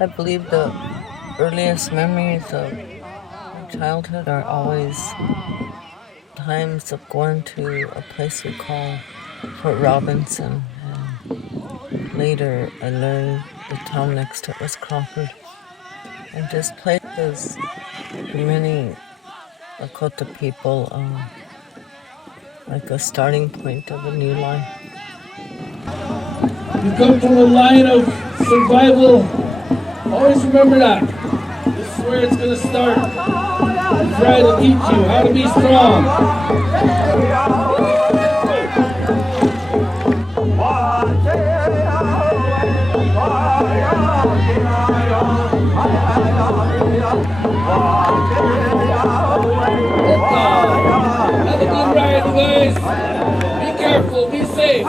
I believe the earliest memories of my childhood are always times of going to a place we call Fort Robinson, and later I learned the town next to it was Crawford. And this place is, to many Lakota people, like a starting point of a new life. You come from a line of survival. Always remember that. This is where it's going to start. Try to teach you how to be strong. Have a good ride, guys. Be careful. Be safe.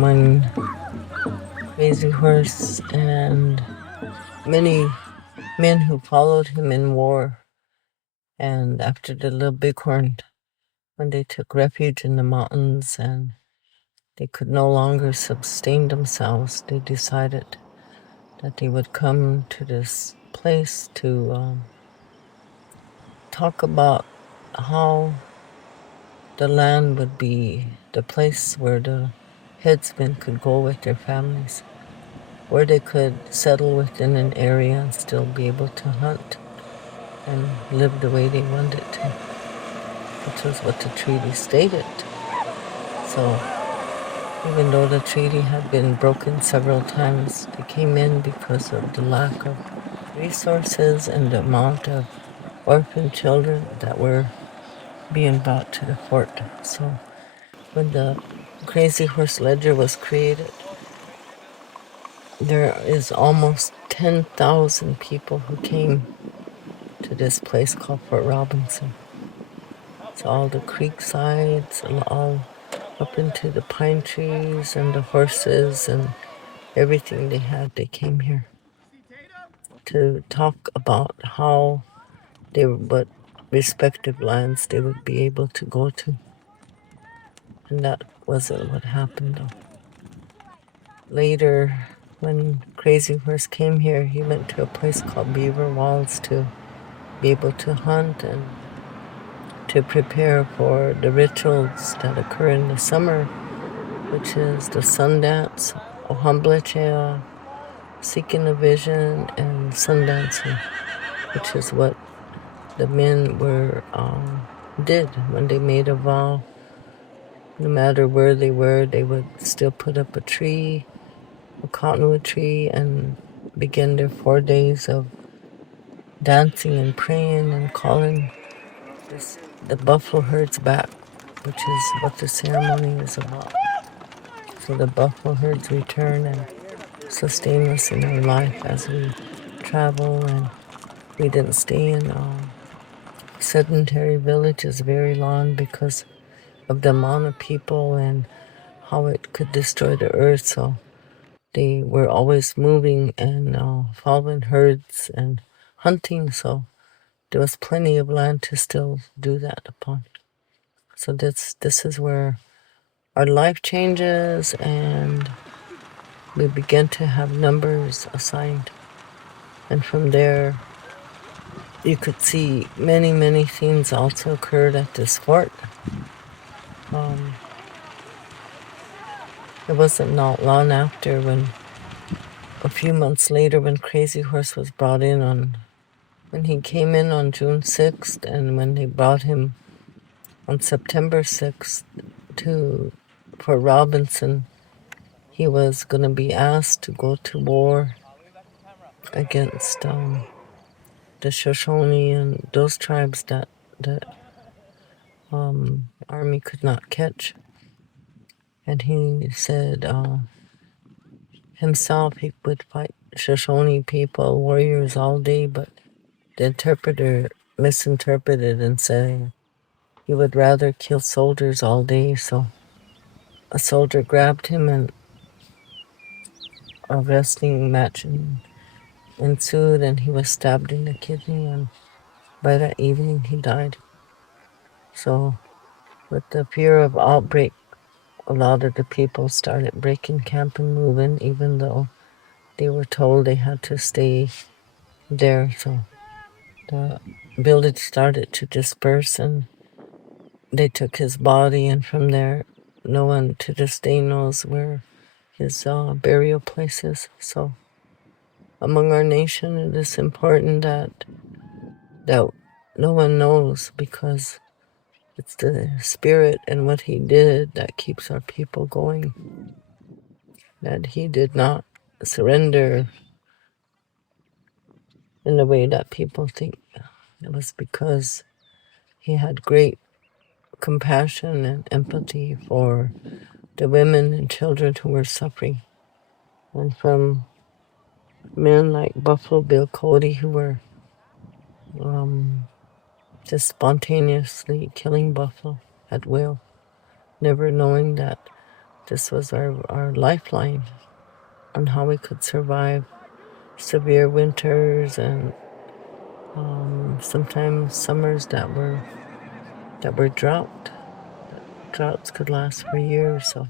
When Crazy Horse and many men who followed him in war, and after the Little Bighorn, when they took refuge in the mountains and they could no longer sustain themselves, they decided that they would come to this place to talk about how the land would be the place where the headsmen could go with their families, where they could settle within an area and still be able to hunt and live the way they wanted to, which was what the treaty stated. So even though the treaty had been broken several times, they came in because of the lack of resources and the amount of orphan children that were being brought to the fort. So when the Crazy Horse Ledger was created, there is almost 10,000 people who came to this place called Fort Robinson. It's all the creek sides and all up into the pine trees and the horses and everything they had. They came here to talk about how they what respective lands they would be able to go to. And that wasn't what happened though. Later, when Crazy Horse came here, he went to a place called Beaver Walls to be able to hunt and to prepare for the rituals that occur in the summer, which is the Sundance, Ohamblechea, Seeking a Vision, and Sundancing, which is what the men did when they made a vow. No matter where they were, they would still put up a tree, a cottonwood tree, and begin their 4 days of dancing and praying and calling the buffalo herds back, which is what the ceremony is about. So the buffalo herds return and sustain us in our life as we travel, and we didn't stay in sedentary villages very long because of the amount of people and how it could destroy the earth. So they were always moving and following herds and hunting. So there was plenty of land to still do that upon. So this is where our life changes and we begin to have numbers assigned. And from there, you could see many, many things also occurred at this fort. It wasn't not long after when, a few months later, when Crazy Horse was brought in when he came in on June 6th, and when they brought him on September 6th to Fort Robinson, he was going to be asked to go to war against the Shoshone and those tribes that the army could not catch. And he said himself he would fight Shoshone people, warriors all day, but the interpreter misinterpreted and said he would rather kill soldiers all day. So a soldier grabbed him and a wrestling match ensued, and he was stabbed in the kidney, and by that evening he died. So with the fear of outbreak, a lot of the people started breaking camp and moving, even though they were told they had to stay there. So the village started to disperse, and they took his body, and from there, no one to this day knows where his burial place is. So among our nation, it is important that no one knows, because it's the spirit and what he did that keeps our people going. That he did not surrender in the way that people think. It was because he had great compassion and empathy for the women and children who were suffering. And from men like Buffalo Bill Cody, who were just spontaneously killing buffalo at will, never knowing that this was our lifeline on how we could survive severe winters and sometimes summers that were drought. Droughts could last for years, so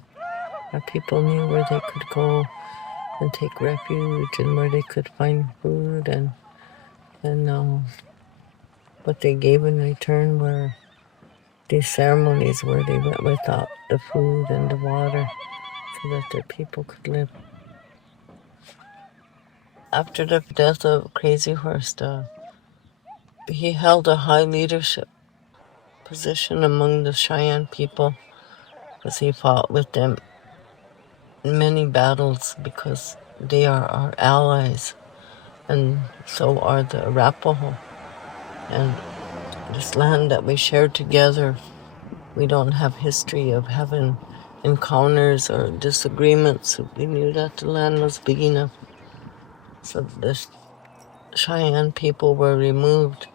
our people knew where they could go and take refuge, and where they could find food, and what they gave in return were these ceremonies where they went without the food and the water so that their people could live. After the death of Crazy Horse, he held a high leadership position among the Cheyenne people, as he fought with them in many battles, because they are our allies, and so are the Arapaho. And this land that we share together, we don't have history of having encounters or disagreements. We knew that the land was big enough. So the Cheyenne people were removed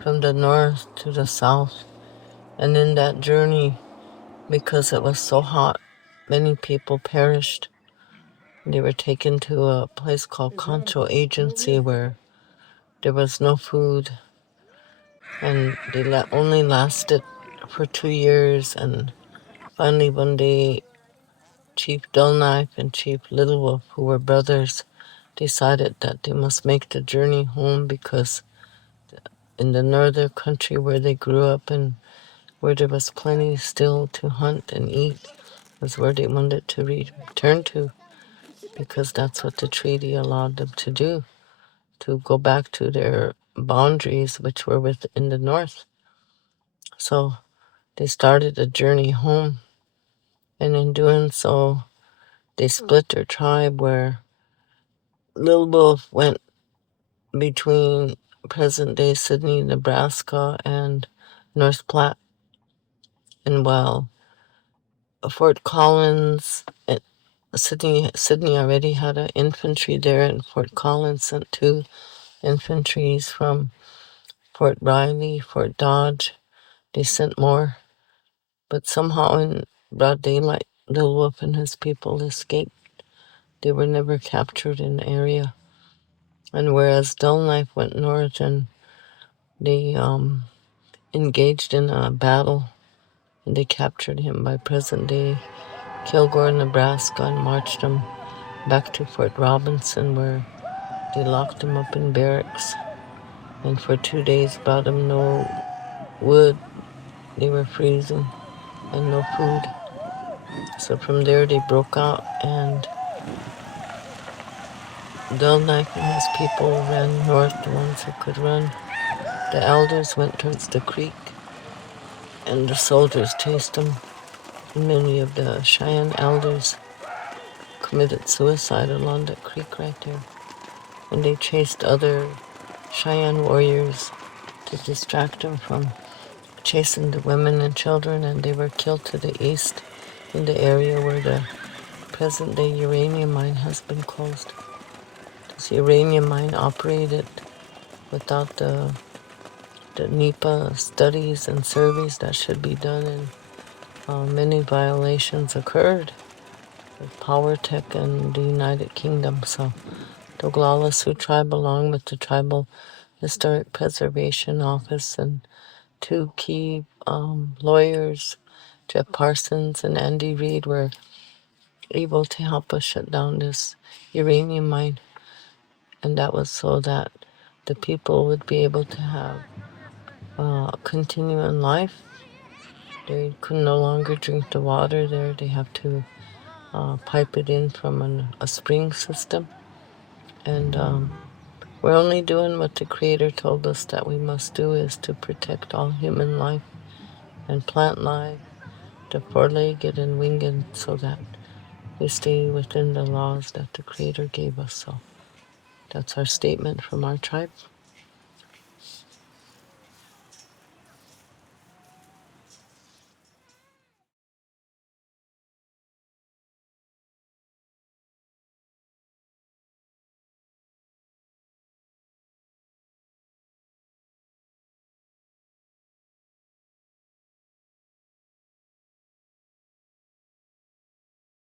from the north to the south. And in that journey, because it was so hot, many people perished. They were taken to a place called Concho Agency, where there was no food, and they only lasted for 2 years. And finally, one day, Chief Dull Knife and Chief Little Wolf, who were brothers, decided that they must make the journey home, because in the northern country where they grew up and where there was plenty still to hunt and eat was where they wanted to return to, because that's what the treaty allowed them to do, to go back to their boundaries, which were within the north. So they started a journey home, and in doing so, they split their tribe, where Little Wolf went between present-day Sydney, Nebraska, and North Platte. And while Fort Collins, Sydney already had an infantry there, and Fort Collins sent 2 infantries from Fort Riley, Fort Dodge. They sent more, but somehow in broad daylight, Little Wolf and his people escaped. They were never captured in the area. And whereas Dull Knife went north, and they engaged in a battle, and they captured him by present-day Kilgore, Nebraska, and marched him back to Fort Robinson, where they locked him up in barracks, and for 2 days brought him no wood. They were freezing, and no food. So from there they broke out, and Dull Knife and his people ran north, the ones who could run. The elders went towards the creek, and the soldiers chased them. Many of the Cheyenne elders committed suicide along that creek right there. And they chased other Cheyenne warriors to distract them from chasing the women and children, and they were killed to the east in the area where the present-day uranium mine has been closed. This uranium mine operated without the NEPA studies and surveys that should be done, and many violations occurred with Power Tech and the United Kingdom. So the Oglala Sioux tribe, along with the tribal Historic Preservation Office, and two key lawyers, Jeff Parsons and Andy Reid, were able to help us shut down this uranium mine. And that was so that the people would be able to have continuing life. They could no longer drink the water there. They have to pipe it in from a spring system. And we're only doing what the Creator told us that we must do, is to protect all human life and plant life, the four-legged and winged, so that we stay within the laws that the Creator gave us. So that's our statement from our tribe.